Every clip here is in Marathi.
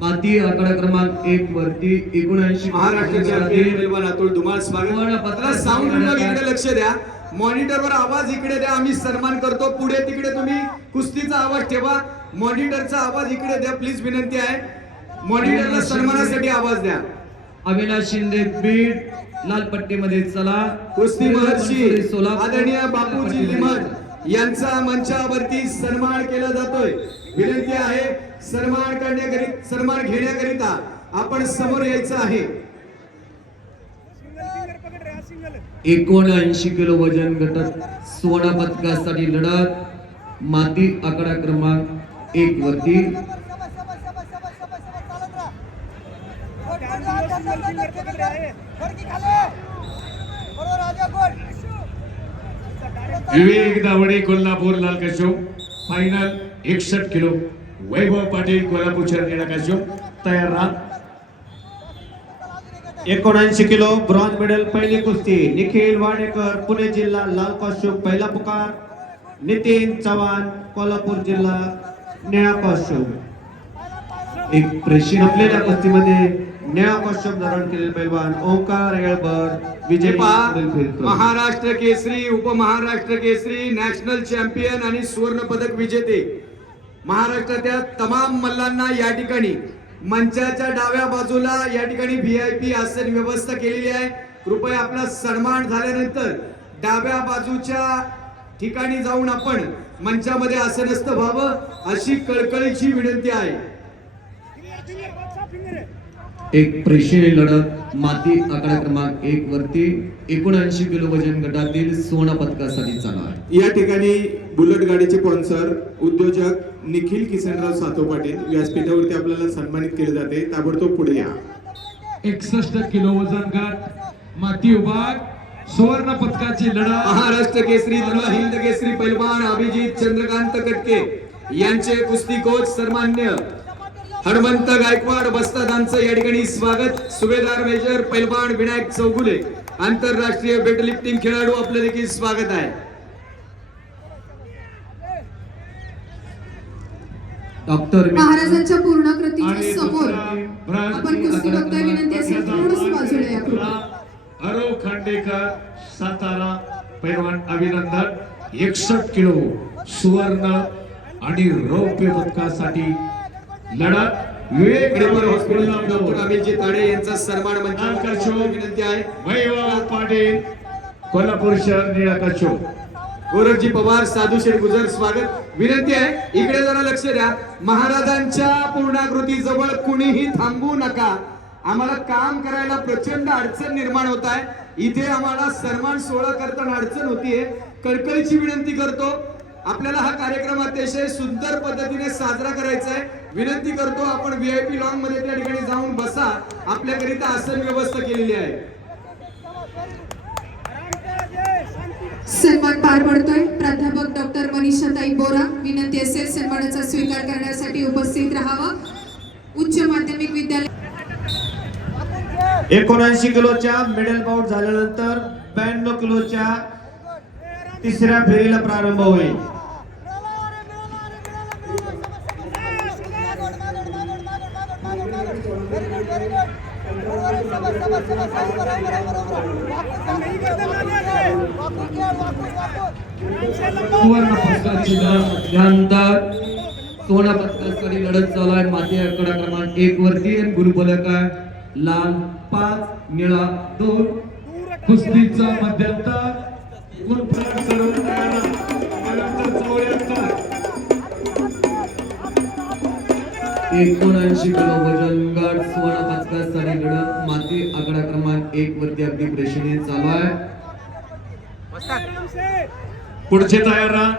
माती आकडा क्रमांक 1 वरती 79 महाराष्ट्र चॅम्पियन पैलवान अतुल धुमाळ स्वागत. पत्र साऊंड विभाग इकडे लक्ष द्या. मॉनिटरवर आवाज इकडे द्या. आम्ही सन्मान करतो. पुढे तिकडे तुम्ही कुस्तीचा आवाज ठेवा. मॉनिटरचा आवाज इकडे द्या प्लीज, विनंती आहे. मॉनिटरला सन्मानासाठी आवाज द्या. अविनाश शिंदे बीड लाल पट्टीमध्ये चला. कुस्ती महर्षी आदरणीय बापूजी लिमत यांचा मंचावरती सन्मान केला जातोय. विनंती आहे सन्मान घेण्याकरिता आपण समोर यायचं आहे. 79 किलो वजन गटात सुवर्ण पदकासाठी लढत माती आकडा क्रमांक 1 वरती विवेक दावडे कोल्हापूर लाल कशो फायनल 61 किलो. वैभव पाटील कोल्हापूर शहर निळा कशो तयार राहा. 79 किलो ब्रॉन्झ मेडल पहिली कुस्ती निखिल वाडेकर पुणे जिल्हा लाल कॉस्ट्यूम पहिला पुकार. नितीन चव्हाण कोल्हापूर जिल्हा निळा कॉस्ट्यूम. एक प्रेक्षण आपल्या कुस्तीमध्ये निळा कॉस्ट्यूम धारण केलेले पैलवान ओंकार येळबर विजय. महाराष्ट्र केसरी, उपमहाराष्ट्र केसरी, नॅशनल चॅम्पियन आणि सुवर्ण पदक विजेते महाराष्ट्राच्या तमाम मल्लांना या ठिकाणी मंचाच्या डाव्या बाजूला या ठिकाणी VIP आसन व्यवस्था केलेली आहे. कृपया आपला सन्मान झाल्यानंतर डाव्या बाजूच्या ठिकाणी जाऊन आपण मंचामध्ये आसनस्थ व्हावं अशी कळकळीची विनंती आहे. एक प्रेक्षणीय लढत माती आकडा क्रमांक 1 वरती 79 किलो वजन गटातील सुवर्ण पदकासाठी चालू आहे. या ठिकाणी बुलेट गाडीचे स्पॉन्सर उद्योजक निखिल किसनराव सातो पाटील व्यासपीठावरती आपल्याला सन्मानित केले जाते. ताबडतोब पुढे या. 61 किलो वजन गट माती विभाग सुवर्ण पदकाची लढत महाराष्ट्र केसरी, तुला हिंद केसरी पैलवान अभिजित चंद्रकांत कटके यांचे कुस्ती कोच सन्मान्य हनुमंत गायकवाड बस्तादांचं या ठिकाणी स्वागत. सुभेदार मेजर पैलवान विनायक चौगुले आंतरराष्ट्रीय वेटलिफ्टिंग खेळाडू आपलं देखील स्वागत आहे. डॉक्टर महाराजांच्या पूर्णाकृतीच्या समोर आपण कुस्ती बघताय. विनंती असेल थोडंसं बाजूला या कृपया. अरो खांडेकर सातारा पैलवान अभिनंदन. 61 किलो सुवर्ण आणि रौप्य पदकासाठी लढत विवेक हॉस्पिटल डॉक्टर अभिजित ताडे यांचा सन्मान मंचावर विनंती आहे. वैभव पाटील कोल्हापूर शहर निळा कशो. गोरखजी पवार साधू शेठ गुजर स्वागत. विनंती आहे इकडे जरा लक्ष द्या. महाराजांच्या पूर्णाकृती जवळ कुणीही थांबू नका. आम्हाला काम करायला प्रचंड अडचण निर्माण होत आहे. इथे आम्हाला सन्मान सोहळा करताना अडचण होतीये. कळकळीची विनंती करतो, आपल्याला हा कार्यक्रम अतिशय सुंदर पद्धतीने साजरा करायचा आहे. विनंती करतो आपण VIP लॉन मध्ये त्या ठिकाणी जाऊन बसा. आपल्याकरिता आसन व्यवस्था केलेली आहे. सन्मान पार पडतोय. प्राध्यापक डॉक्टर मनीषाताई बोरा. विनंती असेल सन्मानाचा स्वीकार करण्यासाठी उपस्थित राहावं. उच्च माध्यमिक विद्यालय 79 किलोच्या मेडल बाउट झाल्यानंतर 92 किलोच्या तिसऱ्या फेरीला प्रारंभ होईल. सुवर्ण पदकाची लढत त्यानंतर सुवर्ण पदकासाठी लढत चालू आहे. माती आकडा क्रमांक 1 वरती आणि गुरुफलक आहे लाल 5 निळा 2. कुस्तीचा मध्यंतर गुणफलक करून त्यानंतर 74 79 किलो वजन गट सुवर्ण पदकासाठी लढत माती आकडा क्रमांक 1 वरती अगदी प्रेक्षणीय चालू आहे. पुढचे तयार राहा.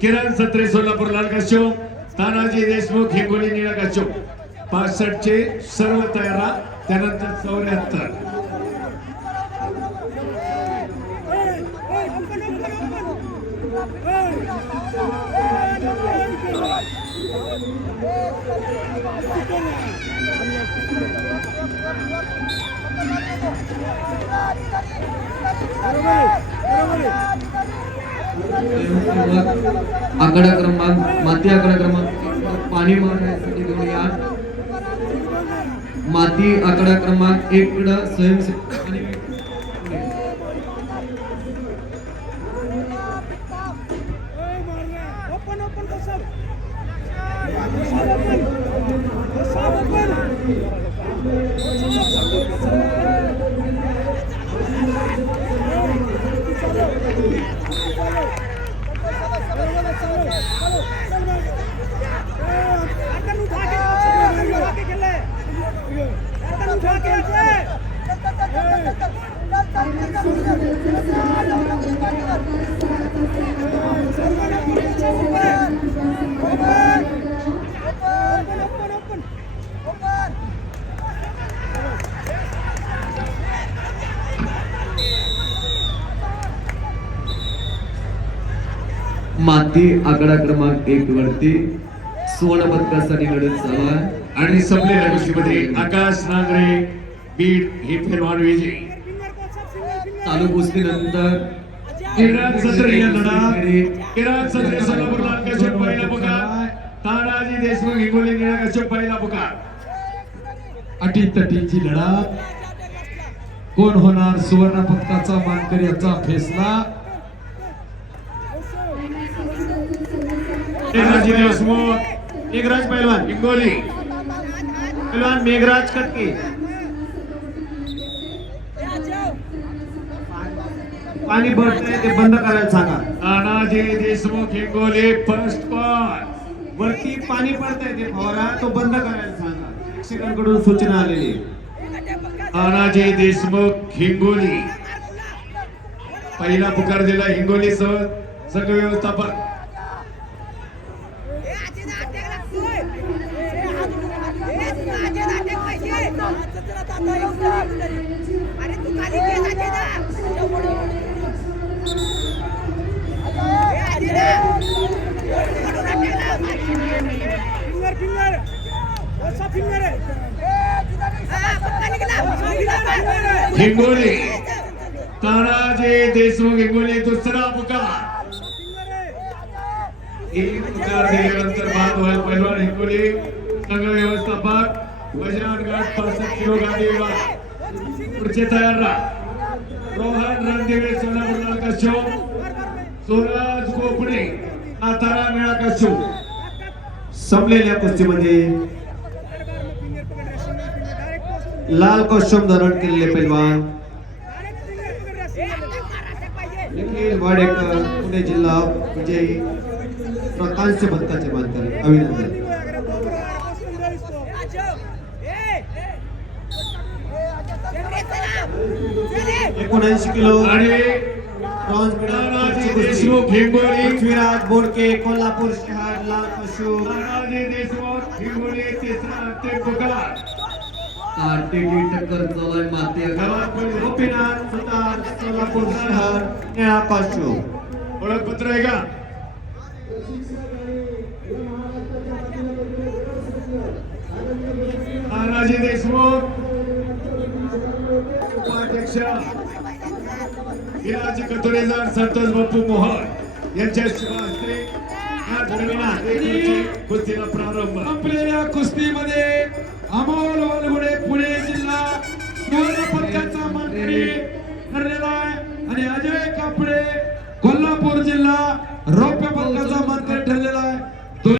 किरण सत्रे सोलापूर लाल कशो, तानाजी देशमुख हिंगोली निळा कशो. 65 चे सर्व तयार राहा. त्यानंतर 74 आकडा क्रमांक माती आकडा क्रमांक पाणी मारण्यासाठी घेऊन या. माती आकडा क्रमांक 1 कडे स्वयंसेवक आणि माती आकडा क्रमांक 1 वरती सुवर्ण पदकासाठी लढत चालू आहे. आणि संपलेल्या कुस्तीमध्ये आकाश नांगरे बीड हे पैलवान विजयी. चालू कुस्तीनंतर किरण सत्रे या लढा किरण सत्रे सोलापूर लाल कश्यप पहिला पुकार, तानाजी देशमुख हिंगोली निळा कश्यप पहिला पुकार. अटीतटीची लढत कोण होणार सुवर्ण पदकाचा मानकरी याचा फैसला. तानाजी देशमुख मेघराज पैलवान हिंगोली. पैलवान मेघराज कटके. पाणी भरतंय ते बंद करायला सांगा. Tanaji Deshmukh Hingoli first call. वरती पाणी पडतंय ते फवारा तो बंद करायला सांगा. प्रेक्षकांकडून सूचना आलेली. तानाजी देशमुख हिंगोली पहिला पुकार दिला हिंगोली संघ व्यवस्थापक. हिंगोली तानाजी देशमुख हिंगोली दुसरा पुकार. एक पुकार दिल्यानंतर बाद व्हायला पैलवान हिंगोली संघ व्यवस्थापक बजान गट 65 किलो गादी विभाग पुढचे तयार राहा. रोहन रणदिवे सोलापूर लाल कश्यप, सूरज कोपणे सातारा निळा कश्यप. संपलेल्या कुस्तीमध्ये लाल कॉस्ट्युम धारण केलेले पैलवान निखिल वाडेकर पुणे जिल्हा विजयी कांस्य पदकाचे मानकरी. अभिनंदन. 79 किलो आणि ब्रॉन्झ तानाजी मेडल देशमुख हिंगोली. पृथ्वीराज बोडके कोल्हापूर शहर लाल कश्यप. तानाजी देशमुख हिंगोली तिसरा अंतिम पुकार. काटेकी टक्कर चालू आहे. माती आकडा गोपीनाथ सुतार सोलापूर शहर निळा कॉस्ट्युम. ओळखपत्र आहे का? तानाजी देशमुख उपाध्यक्ष विराज कथोरेदार संतोष बापू मोहन यांच्या शुभ हस्ते या ठरविण्यात कुस्तीला प्रारंभ. आपल्या कुस्तीमध्ये अमोल वालगुडे पुणे जिल्हा सुवर्ण पदकाचा मानकरी ठरलेला आहे आणि अजय कापडे कोल्हापूर जिल्हा